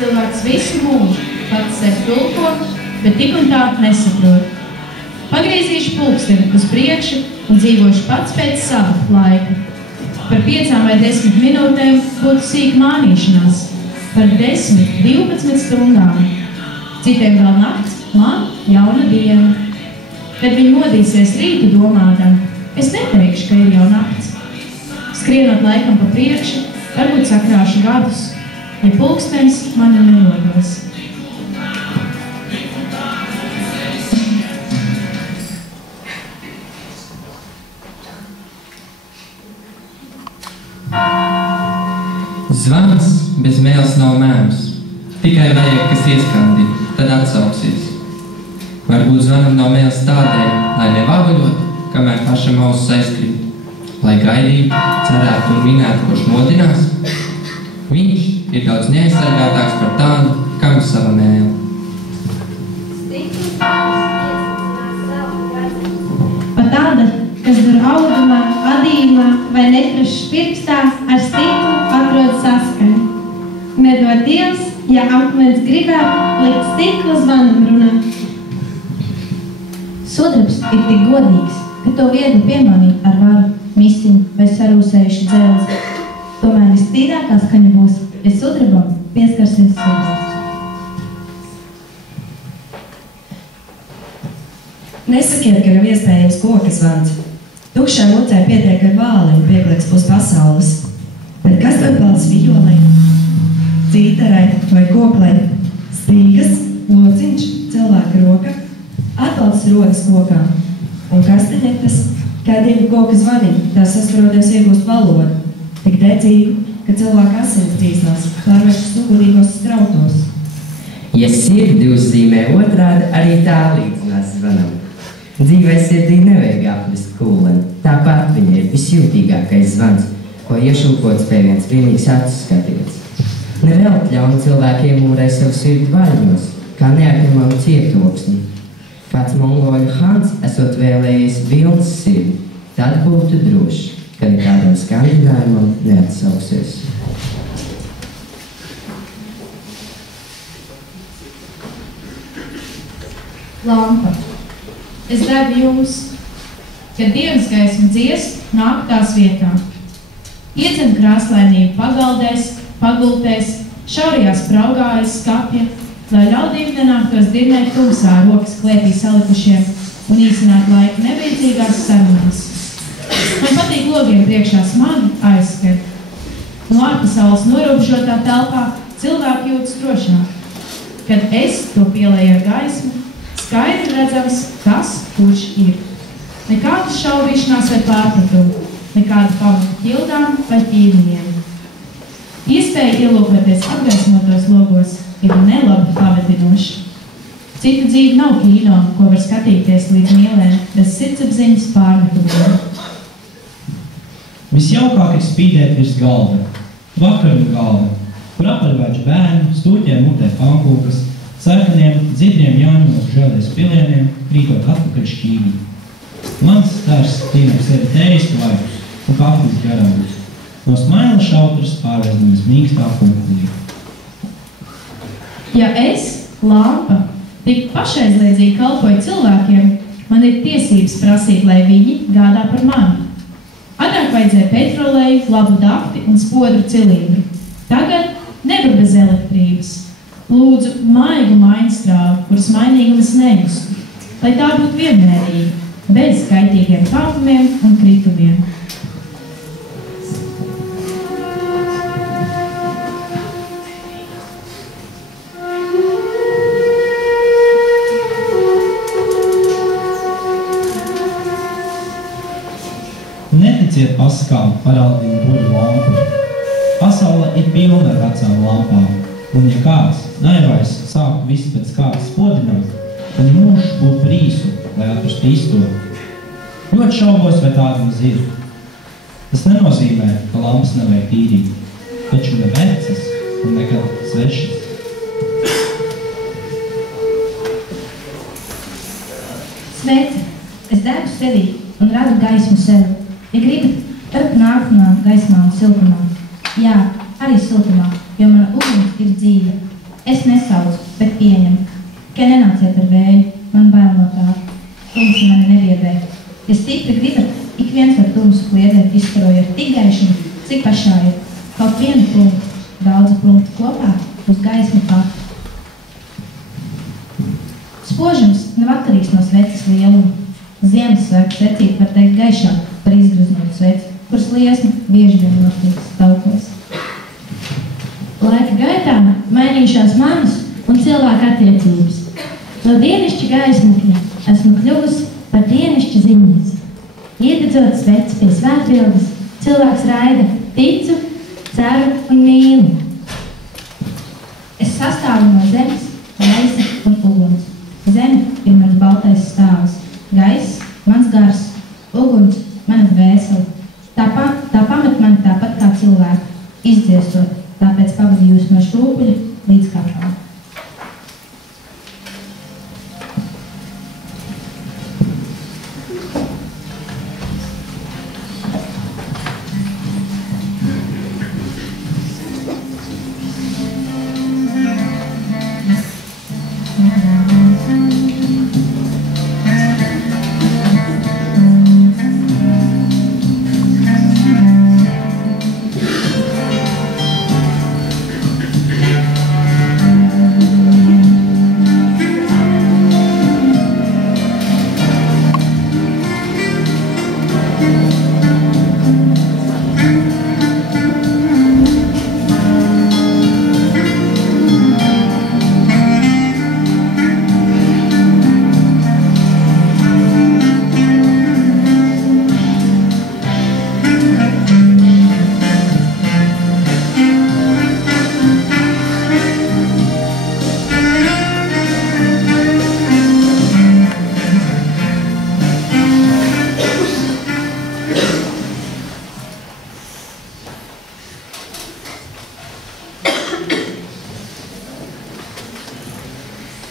cilvēks visu mūžu pats sev tulko, bet tik un tā nesaprot. Pagriezīšu pulksteni uz priekšu un dzīvošu pats pēc sava laika. Par 5 vai 10 minūtēm būtu sīka mānīšanās, par 10, 12 stundām. Citiem vēl nakts, man jauna diena. Kad viņi modīsies rītu domādam, es neteikšu, ka ir jau nakts. Skrienot laikam pa priekšu, varbūt sakrāšu gadus, ja pulkstenis mani nelodos. Zvans bez mēles nav mēms. Tikai vajag, kas ieskandi, tad atsauksies. Varbūt zvanam nav mēles tādēļ, lai nevāvaļot, kamēr pašam ausis aizkrīt, lai gaidītu, cerētu un minētu, kurš modinās. Viņš ir daudz neaizsargātāks par tādu, kam sava mēle. Pa tāda, kas dur audumā, adījumā vai netrašas pirkstā, ar stiklu atrod saskaņu. Nedod Dievs, ja akmens gribētu likt stiklu zvanam runāt. Sudrabs ir tik godīgs, ka to viegli piemānīt ar varu, misiņu vai sarūsējuši dzelzi. Tomēr vistīrākā skaņa būs, ja sudrabam pieskarsies sudrabs. Nesakiet, ka nav iespējams koka zvans. Tukšā mucē pietiek ar vāliņu piegliks pus pasaules. Bet kas tad balss violai, cītarai vai koklai? Stīgas, lociņš, cilvēka roka, atbalsts rodas kokā. Un kastaņetes, kā divi koka zvaniņi, tā saskaroties iegūst valodu, tik dedzīgu, ka cilvēka asins tīslās, pārvēršas ugunīgos strautos. Ja sirdi uzzīmē otrādi, arī tā līdzinās zvanam. Dzīvai sirdī nevajag aplist kūleni, tāpat viņa ir visjūtīgākais zvans, ko iešūkots pie viens vienīgs acu skatiens. Nevelti ļauni cilvēki iemūrē sev sirdi vaļņos, kā neatņemamu cietoksni. Kāds mongoļu Hans esot vēlējies vilnas sirdi, tad būtu droši, ka nekādam skandinājumam neatsauksies. Lampa. Es devu jums, kad dienas gaisma dziest, nāk tās vietā. Iedzem krāslainību pagaldēs, pagultēs, šaurajās praugā aiz skapja, lai ļaudīm nenāktos dirnēt tumsā rokas klētī salikušiem un īsināt laiku nebeidzīgās sarunās. Man patīk logiem priekšā smagi aizskert. No ārpasaules norobežotā telpā cilvēki jūtas drošāk. Kad es to pielēju ar gaismu, skaidri redzams, kas kurš ir. Nekādas šaubīšanās vai pārpratumu, nekāda pamata ķildām vai ķīvņiem. Iespēja ielūkoties apgaismotos logos ir nelabi pavadinoša. Citu dzīve nav kīno, ko var skatīties līdz mielēm, bez sirdsapziņas pārmetumiem. Visjaukāk ir spīdēt virs galda, vakaru galda, kur apaļvēč bērni, stūķiem mutē pankūkas, sarkaniem, dzidriem jāņos žēlēs pilieniem, krītot atpakaļ šķīvi. Mans stars tīnāk sevi tēristu laikus un kafijas garāgus. No smaila šautras pārveznamies mīkstā kunkulī. Ja es, lampa, tik pašaizliedzīgi kalpoju cilvēkiem, man ir tiesības prasīt, lai viņi gādā par mani. Agrāk vajadzēja petrolēju, labu dakti un spodru cilindru. Tagad nevar bez elektrības. Lūdzu maigu mainstrāvu, kuras mainīgumas nejustu, lai tā būtu vienmērīga, bez kaitīgiem kāpumiem un kritumiem. Neticiet pasakām par aldīgu buļu lampu. Pasaule ir pilna ar vecām lampām, un ja kāds naivais sāk visu pēc kārtas spodināt, tad mūžs būtu brīsu, lai atrastu īsto. Ļoti šaubos, vai tāda maz ir. Tas nenozīmē, ka lampas nevajag tīrīt, taču ne vecas un nekad svešas. Sveici! Es degu sevī un radu gaismu sev. Ja gribat, tad nākamā gaismā un siltumā. Jā, arī siltumā, jo mana uguns ir dzīve. Es nesaucu, bet pieņemu. Tikai nenāciet ar vēju, man bail no tā. Tumsa mani nebiedē. Ja stipri gribat, ik viens var tumsu kliedēt, izstarojot tik gaišumu, cik pašā ir. Kaut vienu punktu, daudzi punkti kopā, uz gaismu pati. Spožums nav atkarīgs no sveces lieluma. Ziemassvētku secība var teikt gaišāk par izgruznotu sveci, kuras liesma bieži vien notiks taukos. Laika gaitā mainījušās manas un cilvēka attiecības. No dienišķa gaismukļa esmu kļuvusi par dienišķa ziņas. Iededzot sveci pie svētbildes, cilvēks raida ticu, ceru un mīlu. Es sastāvu no zemes, gaisa un uguns. Zeme ir mans baltais stāvs, gaiss mans gars, uguns mana dvēsele. Tā pamet mani tāpat kā cilvēku, izdziesot, tāpēc pavadījusi no šūpuļa līdz kapām.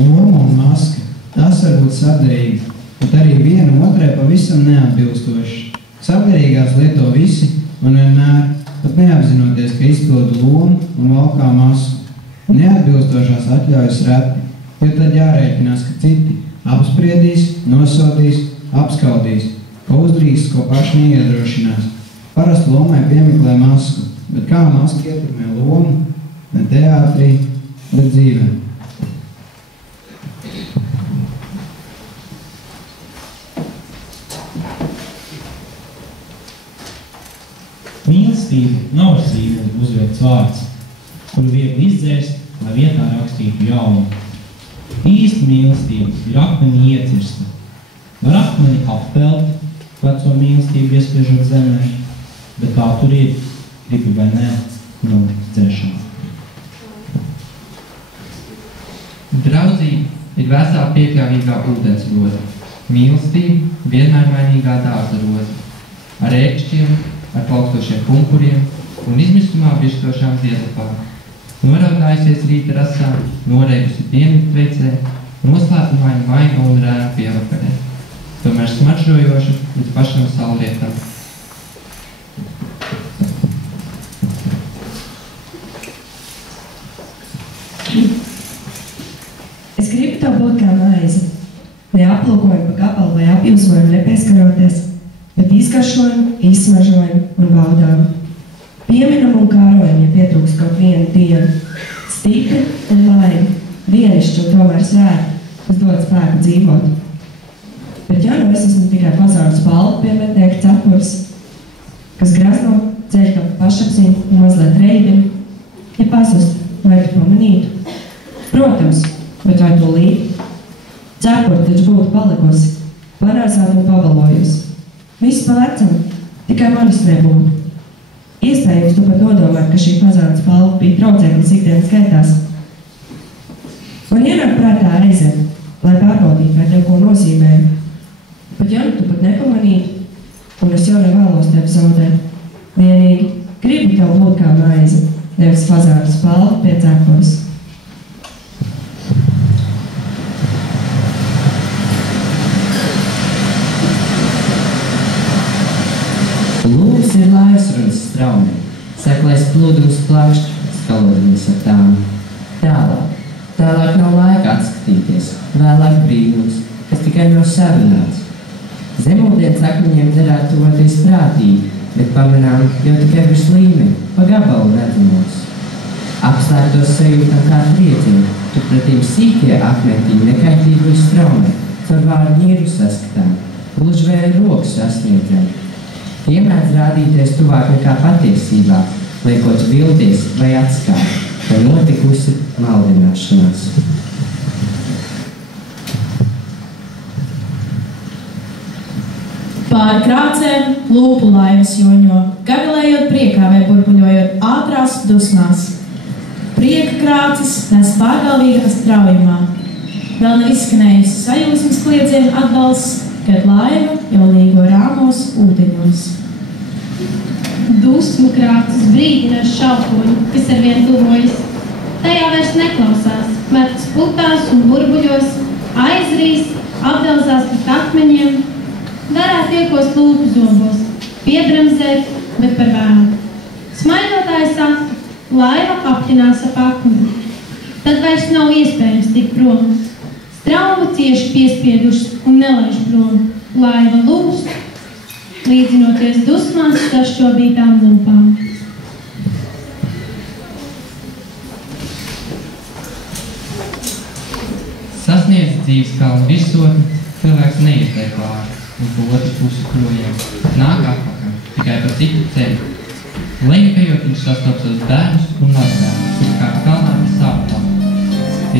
Loma un maska. Tas var būt saderīgi, bet arī viena otrai pavisam neatbilstoši. Saderīgās lieto visi un vienmēr, pat neapzinoties, ka izpildu lomu un valkā masku. Neatbilstošās atļaujas reti, jo tad jārēķinās, ka citi apspriedīs, nosodīs, apskaudīs, ka uzdrīkst, ko paši neiedrošinās. Parasti lomai piemeklē masku, bet kā maska ietekmē lomu, ne teātrī, bet dzīvē. Mīlestība nav ar zīmoli uzvilkts vārds, kuru viegli izdzēst, lai vietā rakstītu jaunu. Īsta mīlestība ir akmeni iecirsta. Var akmeni appelt, veco mīlestību iespiežot zemē, bet kā tur ir, gribi vai nē, no dzēšana. Draudzība ir vēsā piekļāvīgā ūdens roze. Mīlestība vienmēr mainīgā dārza roze. Ar ēkšķiem, ar plaukstošiem pumpuriem un izmisumā birstošām ziedapām. Noraudājusies rīta rasā, noreigusi dienvidveicē, noslēpumaini vainu un rēnu pievakarē. Tomēr smaržojoša līdz pašam saulrietam. Es gribu tev būt kā maize, neaplūkojumu pa gabalu vai apjūsmojumu nepieskaroties, bet izgaršojumu, izsmažojumu un baudām. Pieminam un kārojam, ja pietrūks kaut vienu dienu. Stipri un laimi, dienišķi un tomēr svēti, kas dod spēku dzīvot. Bet ja nu es esmu tikai pazāru spalvu piemetnieku cepurs, kas grazno, ceļ kā pašapziņu un mazliet reibinu, ja pazust, vai tu pamanītu? Protams, bet vai to līd? Cepuri taču būtu palikusi, panāsāt un pavalojusi. Viss pa vecam, tikai manis nebūtu. Iespējams, tu pat nodomāt, ka šī pazāru spalva bija traucēklis ikdienas skaitās. Man ienāk prātā reize, lai pārbaudītu, vai tev ko nozīmēju. Bet ja nu tu pat nepamanītu, un es jau nevēlos tevi zaudēt, vienīgi gribu tev būt kā maize, nevis pazāru spalva pie cepures. Lūks ir laisrunas straumi, seklais plūdums plakšķi, skalodams ar tām. Tālāk, skatīties, vēlāk brīnums, kas tikai nav sarunāts. Zemūdens akmeņiem derētu tuvoties prātīgi, bet pamanām jau tikai virs līmeni, pa gabalu redzamos. Apslēptos sajūtam kā triecienu, turpretīm sīkie akmentiņi nekaitīgi uz straumē, caur vārdu ņieru saskatām, gluži vēl roku sasniedzam. Tie mēdz rādīties tuvāk nekā patiesībā, liekot vilties vai atskāt, ka notikusi maldināšanās. Pāri krācēm lūpu laivas joņo, gavilējot priekā vai burbuļojot ātrās dusmās. Prieka krācis nes pārgalvīgā straujumā. Vēl nav izskanējusi sajūsmas kliedzienu atbalsts, kad laiva jau līgo rāmos ūdeņos. Dusmu krācis brīdina šaukoņu, kas arvien tuvojas. Tajā vairs neklausās, metas putās un burbuļos, aizrīs, apdelzās pret akmeņiem, darāt iekos lūpu zobos, piebremzēt, bet par vēlu. Smaidotājs saka, laiva aptinās ap akmeni. Tad vairs nav iespējams tikt prom. Strauma cieši piespieduši un nelaiž prom. Laiva lūst, līdzinoties dusmās sašķobītām lūpām. Sasniedz dzīves kalnu virsotni, cilvēks neizdēj pāri, uz otru pusi projām. Nāk atpakaļ, tikai pa citu ceļu. Leņkajot viņš sastops uz bērnus un mazbērnus, kā kalnā ir sāpām.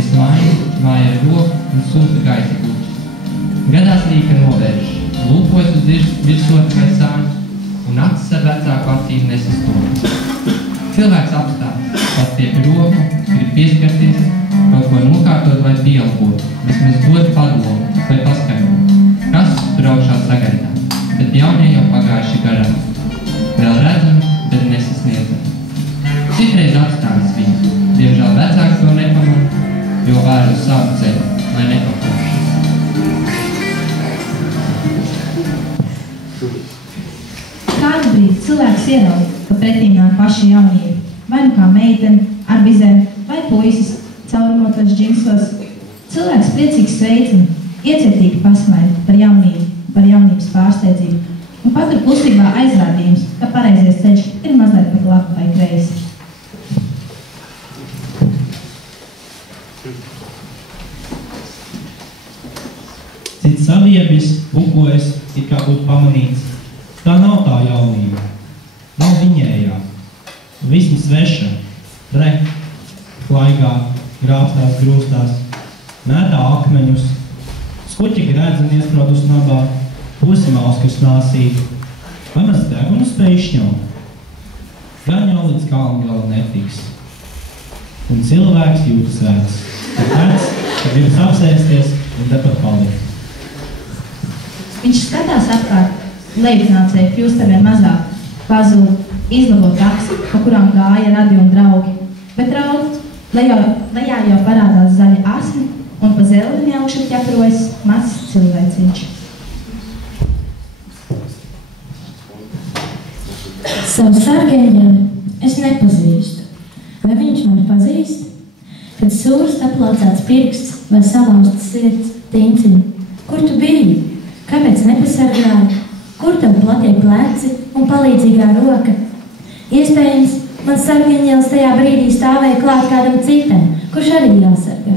Es māja ar roku un sūta gaisa gluži. Gadās arī, ka novērš, lūpojas uz virsotni vai sāņus un acis ar vecāku acīm nesastopas. Cilvēks apstājas, pastiep roku, grib pieskarties, kaut ko nokārtot vai pielabot, vismaz dot padomu vai paskaidrot. Kas tur augšā sagaidā, bet jaunie jau pagājuši garām. Vēl redzami, bet nesasniedzami. Citreiz atstājas viņu, diemžēl vecāks to nepamanā, jo vēr uz savu ceļu, lai nepakāpšu. Kādu brīdi cilvēks ieraug, ka pretī nāk paša jaunība, vai nu kā meitene, ar bizēm, vai puisis, caurumotos džinsos. Cilvēks priecīgs sveicina, iecietīgi pasmaida par jaunību, par jaunības pārsteidzību un patur klusībā aizrādījums, ka pareizies ceļš ir mazliet pat labi vai kreisi. Cits saviebis, pukojas, it kā būtu pamanīts. Tā nav tā jaunība, nav viņējā, vismaz sveša, tre, klaigā, grābstās, grūstās, mētā akmeņus, skuķi grēdzeni iesprādus nabā, pusi mauskas nāsī, vai maz degunu spēj izšņaut. Gan jau līdz kalnu gala netiks. Un cilvēks jūtas vecs, ka gribas apsēsties un tepat palikt. Viņš skatās apkārt, lejupnācēji kļūst arvien mazāk, pazūd, izlabo taksi, pa kurām gāja radi un draugi, bet raud, lejā jau parādās zaļa asni un pa zeldeni augšu ķeprojas mazs cilvēciņš. Savu sargēņeli es nepazīstu. Vai viņš mani pazīst? Kad sūrs aplaucāts pirksts vai salauzts sirds tinciņi. Kur tu biji? Kāpēc nepasargāji? Kur tev platie pleci un palīdzīgā roka? Iespējams, mans sargēņelis tajā brīdī stāvēja klāt kādam citam, kurš arī jāsargā.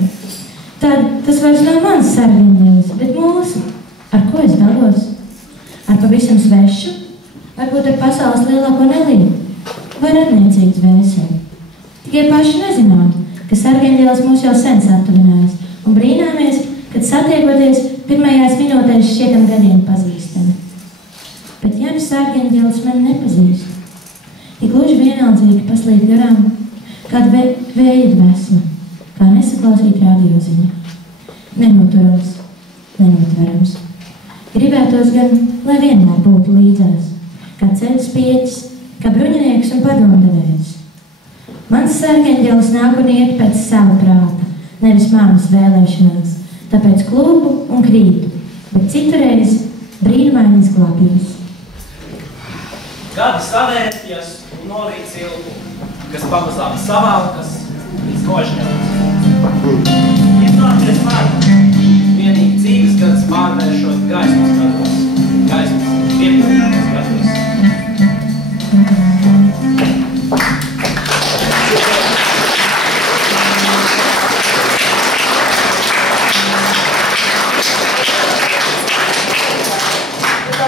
Tad tas vairs nav mans sargēņelis, bet mūsu. Ar ko es dalos? Ar pavisam svešu? Varbūt ar pasaules lielāko nelību? Vai radniecīgas vēseli? Tikai paši nezinām, ka sargeņģēlis mūs jau sen satuvinājis un brīnāmies, kad satiekoties pirmajās minūtēs šķietam gadiem pazīstami. Bet ja nu sargeņģēlis mani nepazīst, ir gluži vienaldzīgi paslīd garām kāda vēja dvēsma, kā nesaklausīt radioziņa. Nenoturams, nenotverams. Gribētos gan, lai vienmēr būtu līdzās, kā ceļas pieķis, kā bruņinieks un padomdevējs. Mans sargeņģēlis nāk un iet pēc sava prāta, nevis manas vēlēšanās, tāpēc klubu un krītu, bet citurreiz brīnumaini izglābjos. Gadi savērtjas un norīt cilpu, kas pamazām savalkas līdz kožņām. pret mani. Vienīgi dzīves gads pārvēršot gaismas gados. Gaismas piepildītas gados.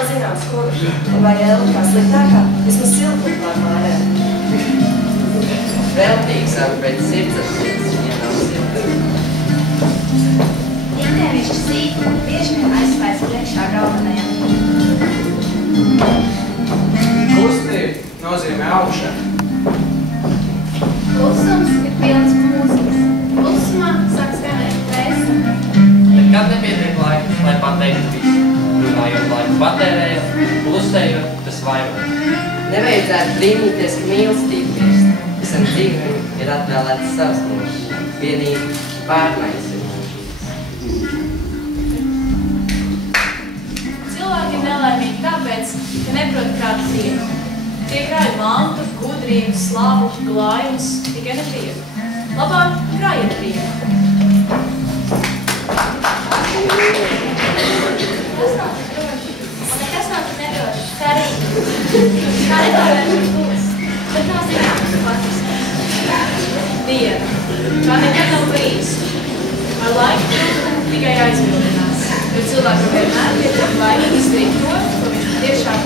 Zināms, kurš vai Ēla kā sliktākā, vismaz siltāk pār mājā. Veltīgs ar pēc sirdsapziņas, ja nav siltāk. Indēvišķi sīk, bieži vien aizspējas priekšā galvenajam. Kustība nozīmē augšana. Klusums ir pilns mūzikas. Klusumā sāk skanēt vēsta. Nekad nepietiek laika, lai pateiktu visu. Runājot laiku patērējot, klusējot, tas vairot. Nevajadzētu brīnīties, ka mīlestība mirst. Visam dzīvim ir atvēlēts savs mūžs. Vienīgi pārmaiņas ir mūžīgas. Cilvēki ir nelaimīgi tāpēc, ka neprot kā dzīvi. Tie krāj mantu, gudrību, slavu, glājumus, tikai ne prieku. Labāk krājiet prieku. Nekas nav tas nedrošs, cerīgi. Kā nepārvēršas būs, bet nav zināms patiesības. Diena. Tā nekad nav bijis. Ar laiku tikai aizbildinās, jo cilvēkam vienmēr pietiek laika izdarīt to, ko viņš tiešām